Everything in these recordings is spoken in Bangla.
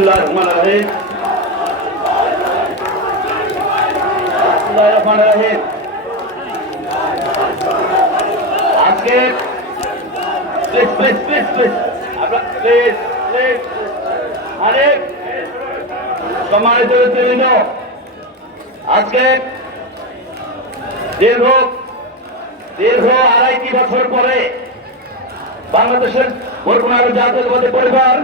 বিসমুল্লাহ রহমান রহিম। রহমান রহিম। আজকে please please please please please please আরে, সম্মানিত নেতৃবৃন্দ আজকে দীর্ঘ দীর্ঘ আড়াইটি বছর পরে বাংলাদেশের বরগুনার জাতীয়তাবাদী পরিবার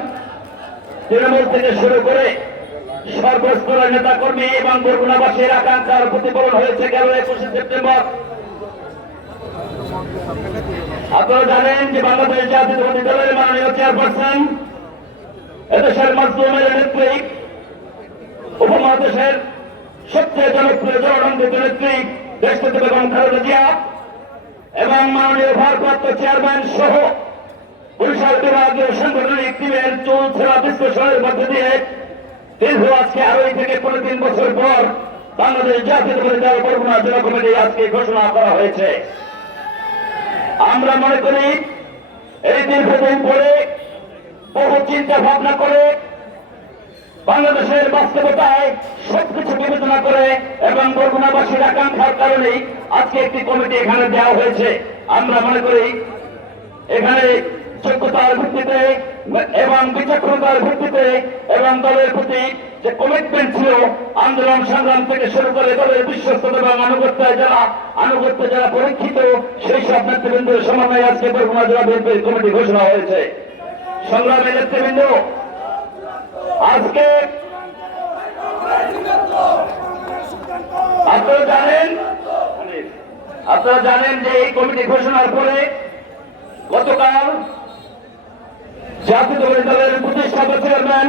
তৃণমূল থেকে শুরু করে সর্বস্তরের নেতা কর্মী এবং বরগুনাবাসীর আকাঙ্ক্ষার প্রতিফলন হয়েছে গেল একুশে সেপ্টেম্বর। আপনারা জানেন যে বাংলাদেশ জাতীয়তাবাদী দলের মাননীয় চেয়ারপারসন, এদেশের মাধ্যমের নেত্রী, উপমহাদেশের সবচেয়ে জনপ্রিয় জনরঞ্জিত নেত্রী দেশপতি বেগম খালেদা জিয়া এবং মাননীয় ভারপ্রাপ্ত চেয়ারম্যান সহ বরিশাল বিভাগীয় মধ্যে দিয়ে দীর্ঘ আজকে আড়াই থেকে তিন বছর পর বাংলাদেশ জাতীয়তাবাদী দল বরগুনা জেলা কমিটি আজকে ঘোষণা করা হয়েছে। আমরা মনে করি এই দীর্ঘদিন পরে বহু চিন্তা ভাবনা করে বাংলাদেশের বাস্তবতায় সবকিছু বিবেচনা করে এবং বরগুনাবাসীর আকাঙ্ক্ষার কারণেই আজকে একটি কমিটি এখানে দেওয়া হয়েছে। আমরা মনে করি এখানে যোগ্যতার ভিত্তিতে এবং বিচক্ষণতার ভিত্তিতে এবং দলের প্রতি যে কমিটমেন্ট ছিল, আন্দোলন সংগ্রাম থেকে শুরু করে দলের বিশ্বস্ততা এবং আনুগত্যায় যারা আনুগত্য যারা পরীক্ষিত, সেই সব নেতৃবৃন্দের সমন্বয়ে আজকে বরগুনা জেলা বিএনপির কমিটি ঘোষণা হয়েছে। সংগ্রামী নেতৃবৃন্দ, আজকে আপনারা জানেন আপনারা জানেন যে এই কমিটি ঘোষণার পরে গতকাল জাতীয়তাবাদী দলের দলের প্রতিষ্ঠাতা চেয়ারম্যান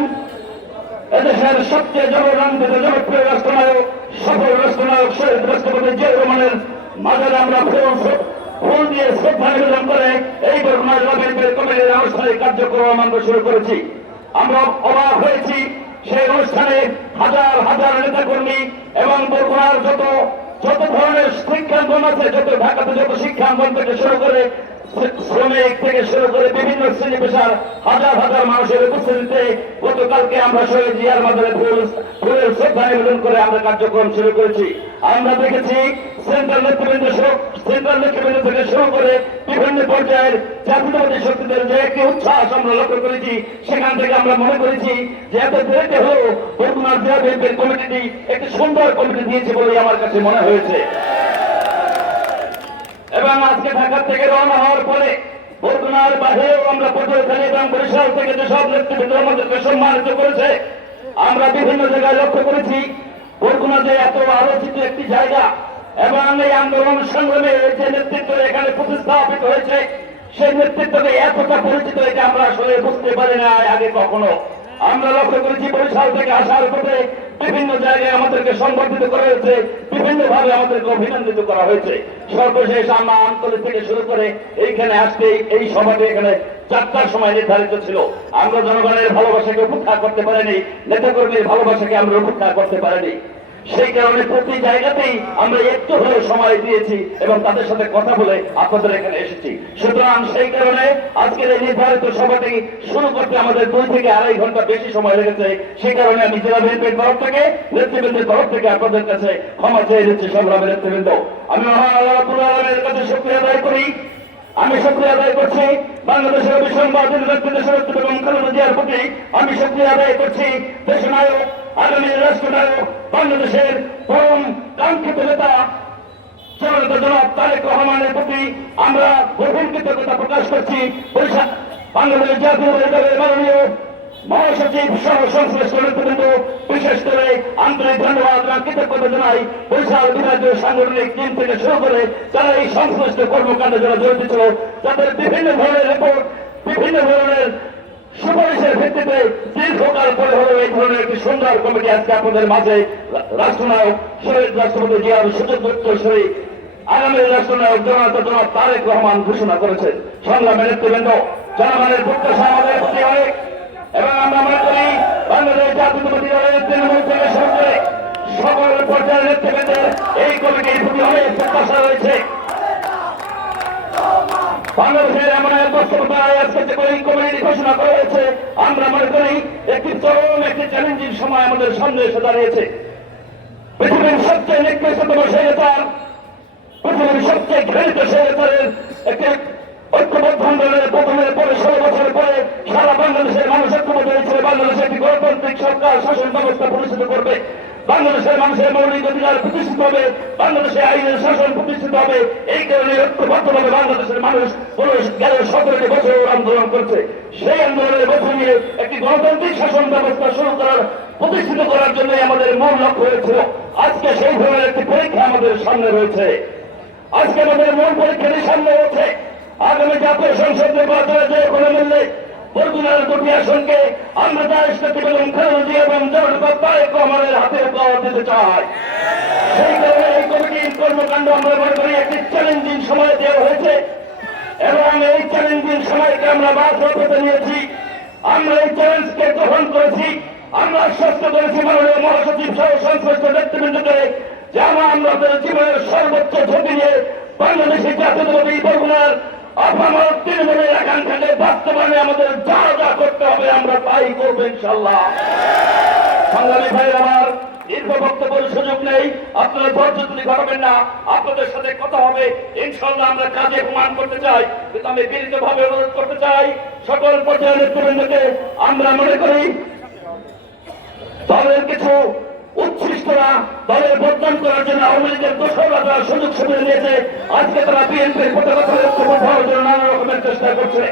এদেশের সবচেয়ে জনরঞ্জিত জনপ্রিয় রাষ্ট্রনায়ক, সফল রাষ্ট্রনায়ক শহীদ রাষ্ট্রপতি জিয়া রহমানের মাঝে আমরা ফুল দিয়ে শ্রদ্ধা নিবেদন করে এই বর্মা বিএনপির কমিটির আনুষ্ঠানিক কার্যক্রম আমরা শুরু করেছি। আমরা অবাক হয়েছি, সেই অনুষ্ঠানে হাজার হাজার নেতাকর্মী এবং বরগুনার যত যত ধরনের শিক্ষাঙ্গন আছে, যত ঢাকাতে যত শিক্ষাঙ্গন থেকে শুরু করে শ্রমিক থেকে শুরু করে বিভিন্ন শ্রেণি পেশার হাজার হাজার মানুষের উপস্থিতিতে গতকালকে আমরা শহীদ জিয়ার মাধ্যমে ফুল ফুলের শ্রদ্ধা নিবেদন করে আমরা কার্যক্রম শুরু করেছি। আমরা দেখেছি সেন্ট্রাল সেন্ট্রাল থেকে শুরু করে বিভিন্ন পর্যায়ের জাতীয়তাবাদী শক্তিদের যে একটি আমরা লক্ষ্য করেছি, সেখান থেকে আমরা মনে করেছি যে এত দেরিতে কমিটিটি একটি সুন্দর কমিটি দিয়েছে বলে আমার কাছে মনে হয়েছে। এবং আজকে থেকে রওনা হওয়ার পরে বরগুনার বাহিরেও আমরা এবং বরিশাল থেকে সম্মানিত করেছে, আমরা বিভিন্ন জায়গায় লক্ষ্য করেছি। বরগুনা যে এত আলোচিত একটি জায়গা এবং এই আন্দোলন সংগ্রামে যে নেতৃত্ব এখানে প্রতিস্থাপিত হয়েছে, সেই নেতৃত্বকে এতটা পরিচিত এটা আমরা আসলে বুঝতে পারি না আগে কখনো। আমরা লক্ষ্য করেছি বরিশাল থেকে আসার পথে বিভিন্ন জায়গায় আমাদেরকে সংবর্ধিত করা হয়েছে বিভিন্ন ভাবে আমাদেরকে অভিনন্দিত করা হয়েছে। সর্বশেষ আমরা আন্তর্জাতিক থেকে শুরু করে এইখানে আসতে এই সভাটি এখানে চারটার সময় নির্ধারিত ছিল। আমরা জনগণের ভালোবাসাকে উপেক্ষা করতে পারিনি, নেতাকর্মীর ভালোবাসাকে আমরা উপেক্ষা করতে পারিনি। সেই কারণে প্রতি জায়গাতেই আমরা একটু হলেও সময় দিয়েছি এবং তাদের সাথে কথা বলে আপনাদের এখানে এসেছি। সুতরাং সেই কারণে আজকের এই নির্ধারিত সভাটি শুরু করতে আমাদের দুই থেকে আড়াই ঘণ্টা বেশি সময় লেগেছে। সেই কারণে আমি জেলা বিএনপির তরফ থেকে, নেতৃবৃন্দের তরফ থেকে আপনাদের কাছে ক্ষমা চেয়ে দিচ্ছি সংগ্রামের নেতৃবৃন্দ। আমি মহান রাব্বুল কাছে শুকরিয়া আদায় করি। আমি শুক্রিয়া আদায় করছি বাংলাদেশের বিসম্বাদীর নেতৃত্ব এবং খালেদা জিয়ার প্রতি। আমি শুক্রিয়া আদায় করছি দেশনায়ক আগামী রাষ্ট্রনায়ক বাংলাদেশের পরম কাঙ্ক্ষিত নেতা জনতা জনাব তারেক রহমানের প্রতি আমরা গভীর কৃতজ্ঞতা প্রকাশ করছি। বাংলাদেশ জাতীয় মাননীয় মহাসচিব সহ সংশ্লিষ্ট নেতৃবৃন্দ, বিশেষ করে আন্তরিক ধন্যবাদ এবং কৃতজ্ঞতা জানাই বৈশাল বিভাগীয় সাংগঠনিক টিম থেকে শুরু করে যারা এই সংশ্লিষ্ট কর্মকাণ্ডে যারা জড়িত ছিল, তাদের বিভিন্ন ধরনের রিপোর্ট বিভিন্ন ধরনের সুপারিশের ভিত্তিতে দীর্ঘকাল পরে হলেও এই ধরনের একটি সুন্দর কমিটি আজকে আপনাদের মাঝে রাষ্ট্রনায়ক, শহীদ রাষ্ট্রপতি জিয়াউর সুযোগ উত্তরসূরি আগামী রাষ্ট্রনায়ক জনতা জনাব তারেক রহমান ঘোষণা করেছেন। সংগ্রামের নেতৃবৃন্দ, জনগণের প্রত্যাশা আমাদের প্রতি অনেক এবং আমরা মনে করি, বাংলাদেশ জাতীয়তাবাদী দলের তৃণমূল থেকে শুরু সকল পর্যায়ের নেতৃবৃন্দের এই কমিটির প্রতি অনেক প্রত্যাশা রয়েছে। বাংলাদেশের এমন এক বাস্তবতায় আজকে যে কমিটি ঘোষণা করা হয়েছে আমরা মনে করি একটি চরম, একটি চ্যালেঞ্জিং সময় আমাদের সামনে এসে দাঁড়িয়েছে। পৃথিবীর সবচেয়ে নিকৃষ্টতম স্বৈরাচার পৃথিবীর সবচেয়ে ঘৃণিত স্বৈরাচারের একটি ঐক্যবদ্ধ আন্দোলনের প্রথমের পরে ষোলো বছর পরে সারা বাংলাদেশের মানুষ ঐক্যবদ্ধ হয়েছে বাংলাদেশে একটি গণতান্ত্রিক সরকার শাসন ব্যবস্থা প্রতিষ্ঠিত করবে। বাংলাদেশের মানুষের মৌলিক অধিকার প্রতিষ্ঠিত হবে বাংলাদেশে আইনের শাসন প্রতিষ্ঠিত হবে। এই কারণে ঐক্যবদ্ধভাবে বাংলাদেশের মানুষ পুরো গেল সতেরোটি বছর আন্দোলন করছে। সেই আন্দোলনের মধ্য নিয়ে একটি গণতান্ত্রিক শাসন ব্যবস্থা শুরু করার, প্রতিষ্ঠিত করার জন্য আমাদের মূল লক্ষ্য হয়েছিল আজকে সেই ধরনের একটি পরীক্ষা আমাদের সামনে রয়েছে। আজকে আমাদের মূল পরীক্ষাটি সামনে রয়েছে। আগামী জাতীয় সংসদ নির্বাচনে যে কোনো মূল্যে বরগুনার দুটি আসনকে আমরা এবং খালেদি এবং রহমানের হাতে দিতে চাই সেই কারণে এই কমিটির কর্মকাণ্ড আমরা মনে করি একটি চ্যালেঞ্জিং সময় দেওয়া হয়েছে। এবং এই চ্যালেঞ্জিং সময়কে আমরা নিয়েছি। আমরা এই চ্যালেঞ্জকে গ্রহণ করেছি। আমরা আশ্বস্ত করেছি মাননীয় মহাসচিব সহ সংশ্লিষ্ট যে আমরা আমাদের জীবনের সর্বোচ্চ ঝুঁকি নিয়ে বাংলাদেশের জাতীয়তাবাদী আপামর তৃণমূলের বাস্তবায়নে আমাদের যা যা করতে হবে আমরা তাই করব ইনশাল্লাহ ভাই আমার আমরা মনে করি, দলের কিছু উচ্ছিষ্টরা দলের বদনাম করার জন্য আওয়ামী লীগের দোষরা তারা সুযোগ সুবিধা নিয়েছে, আজকে তারা বিএনপির পতাকা হওয়ার জন্য নানা রকমের চেষ্টা করছে।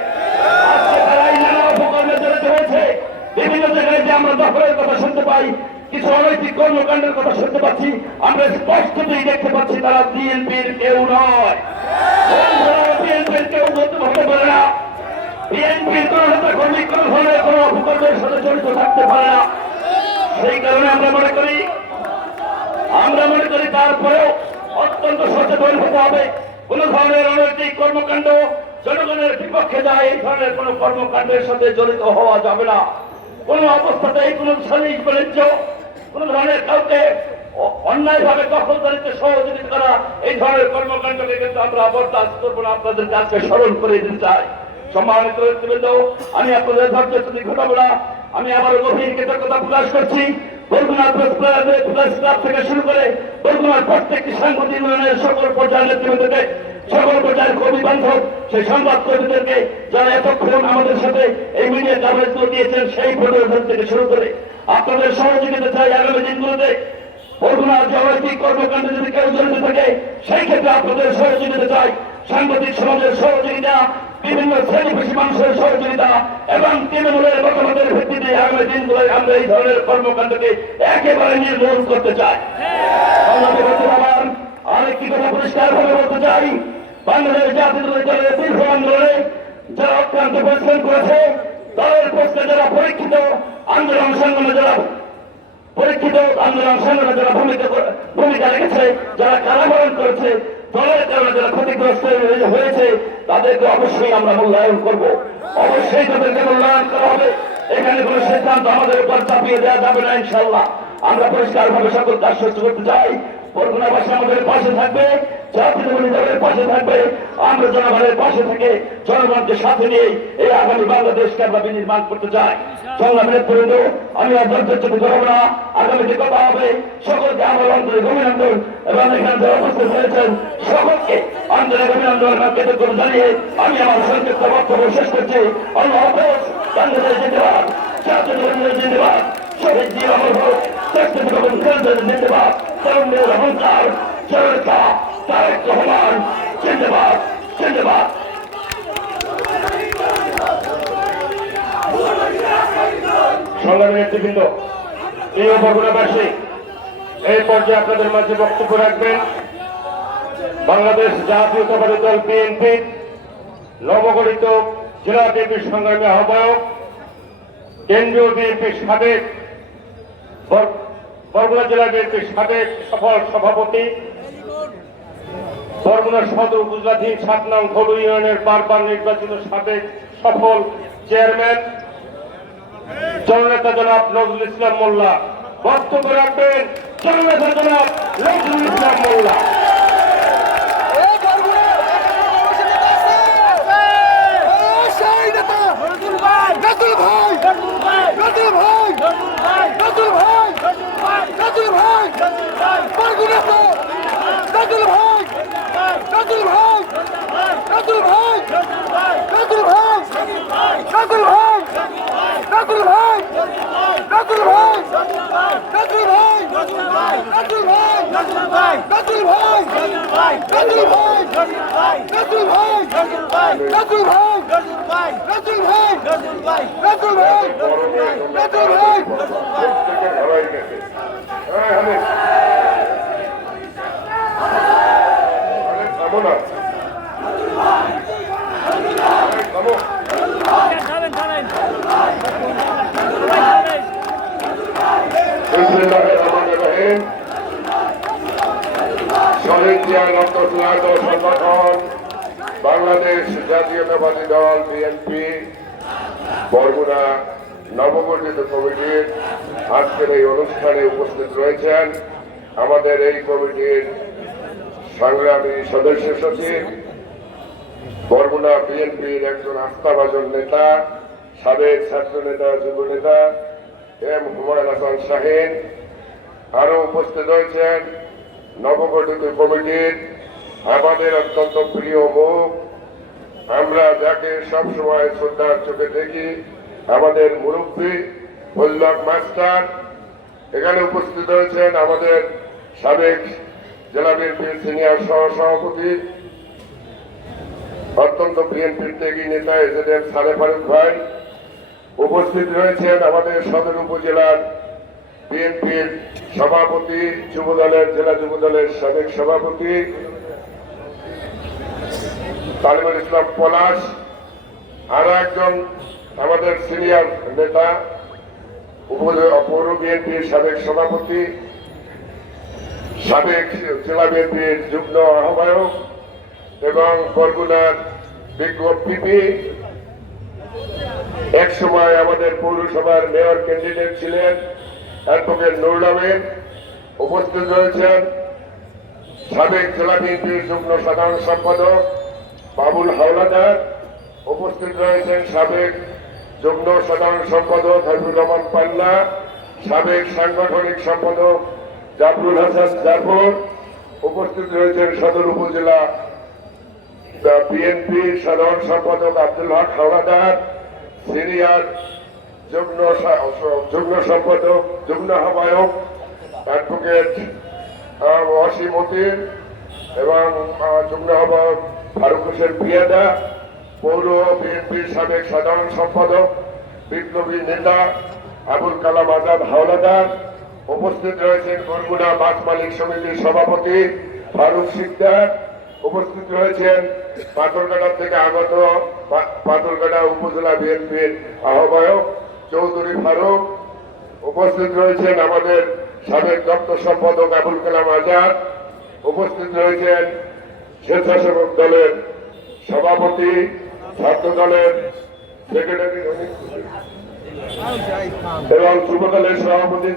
আজকে তারা বিভিন্ন জায়গায় যে আমরা দখলের কথা শুনতে পাই কিছু অনৈতিক কর্মকাণ্ডের কথা শুনতে পাচ্ছি। আমরা স্পষ্টতই দেখতে পাচ্ছি তারা বিএনপির কেউ নয়। না। বিএনপির কোন নেতা জড়িত থাকতে পারে না। সেই কারণে আমরা মনে করি, আমরা মনে করি তারপরেও অত্যন্ত সচেতন হতে হবে। কোন ধরনের অনৈতিক কর্মকাণ্ড জনগণের বিপক্ষে যায়, এই ধরনের কোন কর্মকাণ্ডের সাথে জড়িত হওয়া যাবে না। কোন অবস্থাতেই কোন সালিশ বাণিজ্য কোন ধরনের কাউকে অন্যায় ভাবে দখলদারিতে সহযোগিতা করা, এই ধরনের কর্মকাণ্ডকে কিন্তু আমরা বরদাস্ত করব না। আপনাদের কাছে স্মরণ করে দিতে চাই। সম্মানিত নেতৃবৃন্দ, আমি আপনাদের ধৈর্য যদি ঘটাবো না। আমি আমার গভীর কৃতজ্ঞতা প্রকাশ করছি। থেকে শুরু করে প্রত্যেকটি ইউনিয়নের সকল নেতৃবৃন্দকে, সকল কর্মী বান্ধব, সেই সংবাদ কর্মীদেরকে যারা এতক্ষণ আমাদের সাথে এই মিডিয়া কাভারেজ দিয়েছেন, সেই ফটোগ্রাফার থেকে শুরু করে আপনাদের সহযোগিতা চাই আগামী দিনগুলোতে কর্মকাণ্ডে যদি কেউ জড়িত থাকে, সেই ক্ষেত্রে আপনাদের সহযোগিতা চাই। সাংবাদিক সমাজের সহযোগিতা, বিভিন্ন মানুষের সহযোগিতা এবং তৃণমূলের মতামতের ভিত্তিতে আগামী আমরা এই ধরনের কর্মকাণ্ডকে একেবারে নির্মূল করতে চাই। কথা পরিষ্কার ভাবে বলতে চাই। বাংলাদেশ জাতীয় দলের আন্দোলনে যারা পরিশ্রম করেছে পক্ষে যারা পরীক্ষিত আন্দোলন সংগ্রামে যারা পরীক্ষিত আন্দোলন সংগ্রামে যারা ভূমিকা ভূমিকা রেখেছে, যারা কারাবরণ করেছে, দলের কারণে যারা ক্ষতিগ্রস্ত হয়েছে, তাদেরকে অবশ্যই আমরা মূল্যায়ন করব। অবশ্যই তাদেরকে মূল্যায়ন করা হবে। এখানে কোনো সিদ্ধান্ত আমাদের উপর চাপিয়ে দেওয়া যাবে না ইনশাল্লাহ আমরা পরিষ্কার ভাবে কাজ সহ্য করতে চাই। বরগুনাবাসী আমাদের পাশে থাকবে জাতীয় দলের পাশে থাকবে, আমরা জনগণের পাশে থেকে জনগণকে সাথে নিয়ে এই আগামী বাংলাদেশকে আমরা বিনির্মাণ করতে চাই। সংগ্রামের পরিণত আমি আর ধৈর্য করব না। আগামীতে কথা হবে। সকলকে আমার অন্তরে অভিনন্দন এবং এখানে যারা উপস্থিত হয়েছেন, সকলকে আন্তরিক অভিনন্দন এবং কৃতজ্ঞতা জানিয়ে আমি আমার সংক্ষিপ্ত বক্তব্য শেষ করছি। তরুণের অহংকার জনতা তারেক রহমান, জিন্দাবাদ জিন্দাবাদ। এই পর্যায়ে আপনাদের মাঝে বক্তব্য রাখবেন। বাংলাদেশ জাতীয়তাবাদী দল বিএনপি নবগঠিত জেলা বিএনপির সংগ্রামী আহ্বায়ক, কেন্দ্রীয় বিএনপির সাবেক বরগুনা জেলা বিএনপির সাবেক সফল সভাপতি। বরগুনা সদর উপজেলাধীন সাত নাম ঘোল ইউনিয়নের বারবার নির্বাচিত সাবেক সফল চেয়ারম্যান, জননেতা জনাব নজরুল ইসলাম মোল্লা। বক্তব্য রাখবেন জননেতা জনাব নজরুল ইসলাম মোল্লা ভাই নতুল ভাই নতুল ভাই নতুল ভাই রাজুল ভাই বরগুনা তো রাজুল ভাই রাজুল ভাই রাজুল ভাই রাজুল ভাই রাজুল ভাই রাজুল ভাই রাজুল ভাই রাজুল ভাই রাজুল ভাই রাজুল ভাই রাজুল ভাই রাজুল ভাই রাজুল ভাই রাজুল ভাই রাজুল ভাই রাজুল ভাই রাজুল ভাই থেকে ধরাই গেছে হ্যাঁ হ্যাঁ আরে থামো না আরে থামো বিসমিল্লাহির রহমানির রহিম শহীদ জিয়া রক্তস্নাত সংগঠন বাংলাদেশ জাতীয়তাবাদী দল বিএনপি বরগুনা নবগঠিত কমিটির আজকের এই অনুষ্ঠানে উপস্থিত রয়েছেন আমাদের এই কমিটির সংগ্রামী সদস্য সচিব, বরগুনা বিএনপির একজন আস্থাভাজন নেতা, সাবেক ছাত্র নেতা যুব নেতা এম হুমায়ুন হাসান শাহিন। আরও উপস্থিত রয়েছেন নবগঠিত কমিটির আমাদের অত্যন্ত প্রিয় মুখ আমরা যাকে সবসময় শ্রদ্ধার চোখে দেখি, আমাদের মুরব্বী বল্লভ মাস্টার, এখানে উপস্থিত রয়েছেন আমাদের সাবেক জেলা বিএনপির সিনিয়র সহ সভাপতি অত্যন্ত বিএনপির ত্যাগী নেতা এজেডের সালে ফারুক ভাই। উপস্থিত রয়েছেন আমাদের সদর উপজেলার বিএনপির সভাপতি, যুবদলের, জেলা যুবদলের সাবেক সভাপতি তালিমুল ইসলাম পলাশ, আরও একজন আমাদের সিনিয়র নেতা পৌর বিএনপির সাবেক সভাপতি, সাবেক জেলা বিএনপির যুগ্ম আহ্বায়ক এবং বরগুনার বিজ্ঞ পিপি। এক সময় আমাদের পৌরসভার মেয়র ক্যান্ডিডেট ছিলেন অ্যাডভোকেট নুরুল উপস্থিত রয়েছেন সাবেক জেলা বিএনপির যুগ্ম সাধারণ সম্পাদক বাবুল হাওলাদার উপস্থিত রয়েছেন সাবেক যুগ্ম সাধারণ সম্পাদক হাবিবুর রহমান পান্না সাবেক সাংগঠনিক সম্পাদক জাফরুল হাসান জাফর উপস্থিত রয়েছেন সদর উপজেলা বিএনপি সাধারণ সম্পাদক আব্দুল হক হাওলাদার সিনিয়র যুগ্ম যুগ্ম সম্পাদক যুগ্ম আহ্বায়ক অ্যাডভোকেট আহ, অসীম উদ্দিন এবং যুগ্ম আহ্বায়ক ফারুক হোসেন পিয়াদা, পৌর বিএনপির সাবেক সাধারণ সম্পাদক বিপ্লবী নেতা আবুল কালাম আজাদ হাওলাদার, উপস্থিত রয়েছেন বরগুনা মাছ মালিক সমিতির সভাপতি ফারুক সিকদার, উপস্থিত রয়েছেন পাথরঘাটা থেকে আগত পাথরঘাটা উপজেলা বিএনপির আহ্বায়ক চৌধুরী ফারুক, উপস্থিত রয়েছেন আমাদের সাবেক দপ্তর সম্পাদক আবুল কালাম আজাদ, উপস্থিত রয়েছেন স্বেচ্ছাসেবক দলের সভাপতি ছাত্র দলের সেক্রেটারি এবং যুব দলের সভাপতি